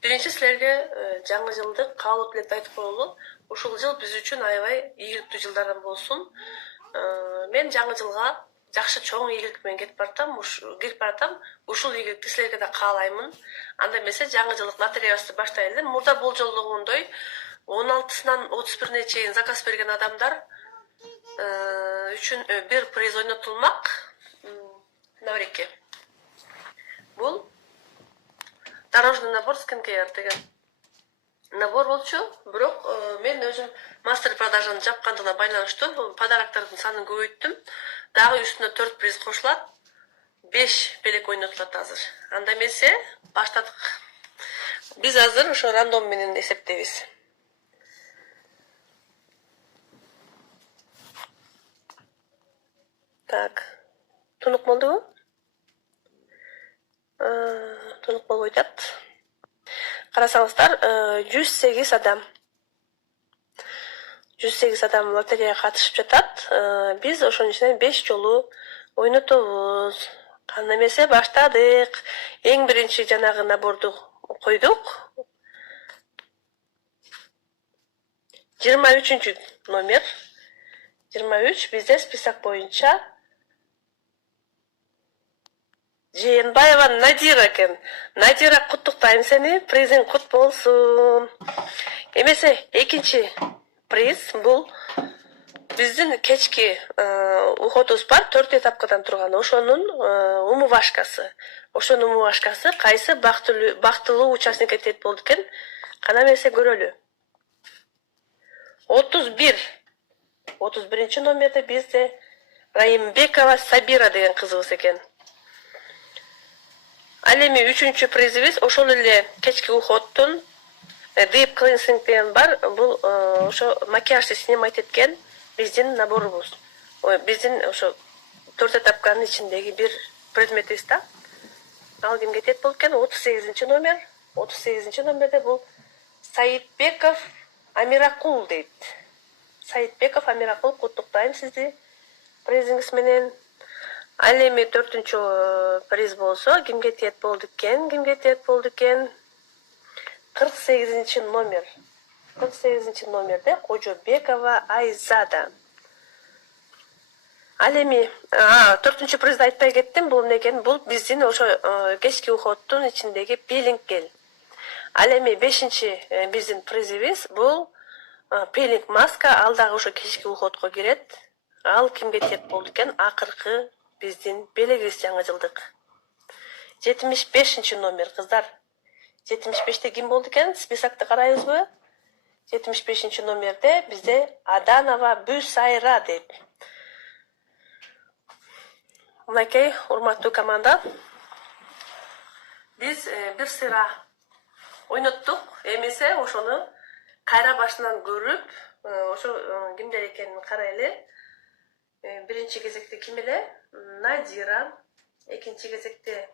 Биринчи силерге жаңы жылдык каалоо тилекти айтып коелу. Ушул жыл биз үчүн аябай ийгиликтүү жылдардан болсун. Мен жаңы жылга жакшы чоң ийгилик менен кирип баратам. Ушул ийгиликти силерге да каалаймын. Анда эмесе жаңы жылдык лотереябызды баштайлы. Мурда болжолдогондой 16-сынан 31-не чейин заказ берген адамдар үчүн бир приз ойнотулмак. Навреке. Бул дорожный набор skincare деген набор болчу. Бирок мен өзүм мастер продажаны жапкандыгына байланыштуу подароктордун санын көбөйттүм. Дагы үстүнө 4 приз кошулат. 5 белек ойнотулат азыр. Анда эмесе баштадык. Биз азыр ошо рандом менен эсептейбиз. Так. Тунук болдубу? Тунук болбой жатат. Карасаңыздар, 108 адам. 108 адам лотереяга катышып жатат. Биз ошонун ичинен 5 жолу ойнотобуз. Кандай эмесе баштадык. Эң биринчи жанагы наборду койдук. 23 номер. 23 бизде список боюнча Жээнбаева Надира экен. Надира, куттуктайм сени. Призиң кут болсун. Эмесе экинчи приз бул биздин кечки уходубуз бар, 4 этапкадан турган. Ошонун умывашкасы. Ошонун умывашкасы кайсы бактылуу участник этет болду экен? Кана эмесе көрөлү. 31 номерде бизде Раимбекова Сабира деген кызыбыз экен. Ал эми 3-чү призибиз ошол эле кечки уходтун Deep Cleansing деген бар. Бул ошо макияжды снимать эткен биздин наборубуз. Биздин ошо 4 этапканын ичиндеги бир предметибиз да. Ал кимге тет болду экен? 38 номер. 38 номерде бул Саитбеков Амиракул дейт. Саитбеков Амиракул, куттуктайм сизди призиңиз менен. Ал эми 4-чү приз болсо кимге тет болду экен? 48 номер. 48 номерде Кожобекова Айзада. Ал эми 4-чү призди айтпай кеттим. Бул эмне экен? Бул биздин ошо кечки уходтун ичиндеги пилинг гель. Ал эми 5-чи биздин призибиз бул пилинг маска. Ал дагы ошо кечки уходко кирет. Ал кимге тет болду экен? Акыркы биздин белегибиз жаңы жылдык. 75 номер, кыздар. 75-те ким болду экен? Списокты карайбызбы? 75 номерде бизде Аданова Бүсайра деп. Мынакей, урматтуу команда. Биз бир сыйра ойноттук. Эмесе ошону кайра башынан көрүп, ошо кимдер экенин карайлы. Биринчи кезекте ким эле? Надира. Экинчи кезекте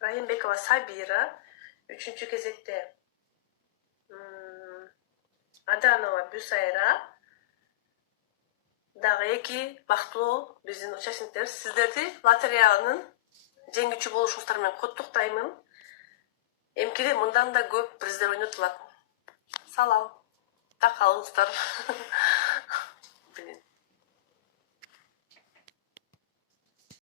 Раимбекова Сабира. Үчүнчү кезекте Аданова Бүсайра. Дагы эки бактылуу биздин участниктер. Сиздерди лотереянын жеңүүчү болушуңуздар менен куттуктаймын. Эмкиде мындан да көп приздер ойнотулат. Салам. Так калыңыздар.